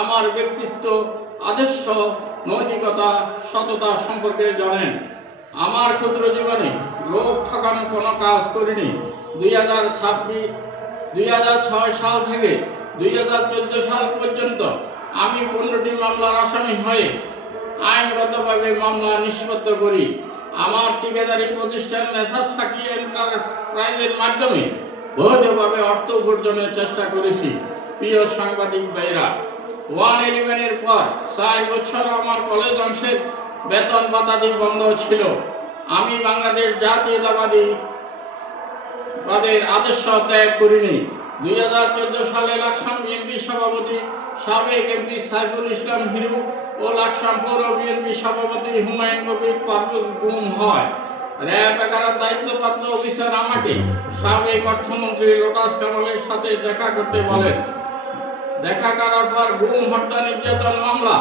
আমার ব্যক্তিত্ব, আদর্শ, নৈতিকতা, সততা সম্পর্কে জানেন। আমার ক্ষুদ্র জীবনে লোক ঠকানো কোনো কাজ করিনি। দুই হাজার ছাব্বিশ দুই হাজার ছয় সাল থেকে দুই হাজার চোদ্দ সাল পর্যন্ত আমি পনেরোটি মামলার আসামি হয়ে আইনগতভাবে মামলা নিষ্পত্ত করি। আমার ঠিকাদারি প্রতিষ্ঠান নেশার সাকি এন্টারপ্রাইজের মাধ্যমে বৈধভাবে অর্থ উপার্জনের চেষ্টা করেছি। প্রিয় সাংবাদিক ভাইরা, ওয়ান ইলেভেনের পর চার বছর আমার কলেজ অংশের বেতন বাতাদি বন্ধ ছিল। আমি বাংলাদেশ জাতীয়তাবাদী তাদের আদর্শ ত্যাগ করিনি। দুই হাজার চোদ্দ সালে লাকসাম বিএনপি সভাপতি, সাবেক এমপি সাইফুল ইসলাম হিরু ও লাকসাম পৌর বিএনপি সভাপতি হুমায়ুন কবির পারভেজ গুম হয়। র্যাব এগারোর দায়িত্বপ্রাপ্ত অফিসার আমাকে সাবেক অর্থমন্ত্রী লোটাস কামালের সাথে দেখা করতে বলেন। দেখা করার পর গুম হত্যা নির্যাতন মামলা,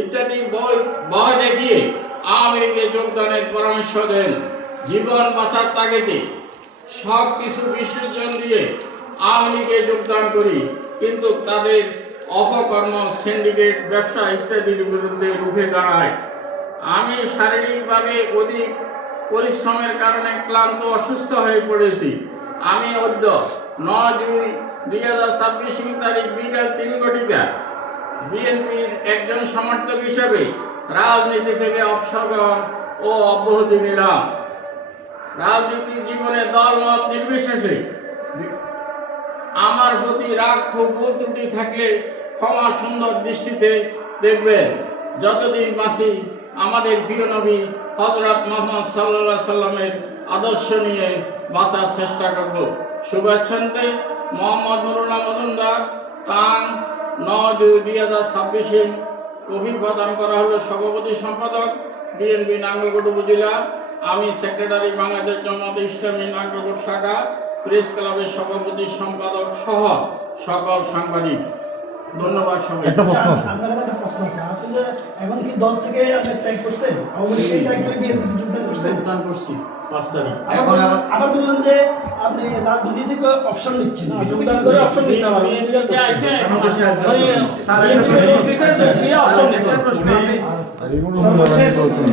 ইত্যাদি বই ভয় দেখিয়ে আওয়ামী লীগে যোগদানের পরামর্শ দেন। জীবন বাঁচার তাগিদে সব কিছু বিসর্জন দিয়ে আওয়ামী লীগে যোগদান করি, কিন্তু তাদের অপকর্ম সিন্ডিকেট ব্যবসা ইত্যাদির বিরুদ্ধে রুখে দাঁড়ায়। আমি শারীরিকভাবে অধিক পরিশ্রমের কারণে ক্লান্ত, অসুস্থ হয়ে পড়েছি। আমি অদ্য নয় দুই দুই হাজার ছাব্বিশ তারিখ বিকাল তিন ঘটিকা। বিএনপির একজন সমর্থক হিসেবে রাজনীতি থেকে অবসর ও অব্যাহতি নিলাম। রাজনীতির জীবনে দলমত নির্বিশেষে আমার প্রতি রাগ খুব ভুল ত্রুটি থাকলে ক্ষমা সুন্দর দৃষ্টিতে দেখবেন। যতদিন বাঁচি, আমাদের প্রিয় নবী হজরত মোহাম্মদ সাল্লাহ সাল্লামের আদর্শ নিয়ে বাঁচার চেষ্টা করব। শুভেচ্ছান্তে মোহাম্মদ মরুনা মজুমদার তান নয় দুই দুই হাজার ছাব্বিশে অভিপ্রদান করা হলো সভাপতি সম্পাদক, বিএনপি নাঙ্গলকোট উপজেলা, আমি সেক্রেটারি বাংলাদেশ জমাত ইসলামী নাঙ্গলকোট শাখা, প্রেস ক্লাবের সভাপতি সম্পাদক সহ সকল সাংবাদিক। ধন্যবাদ সবাই একটা প্রশ্ন আছে। আপনার কাছে একটা প্রশ্ন আছে। আপনি যে এখন কি দল থেকে আপনি ত্যাগ করছেন? আওয়ামী লীগের ত্যাগ করে বিএনপিতে যোগদান করছেন? যোগদান করছি পাঁচ তারিখ। আবার বললেন যে আপনি রাজনীতি থেকে অপশন নিচ্ছেন। যোগদান করে অপশন নিচ্ছে আবার। বিএনপিতে আইসে কেন করছে আজকে? স্যার, একটা প্রশ্ন।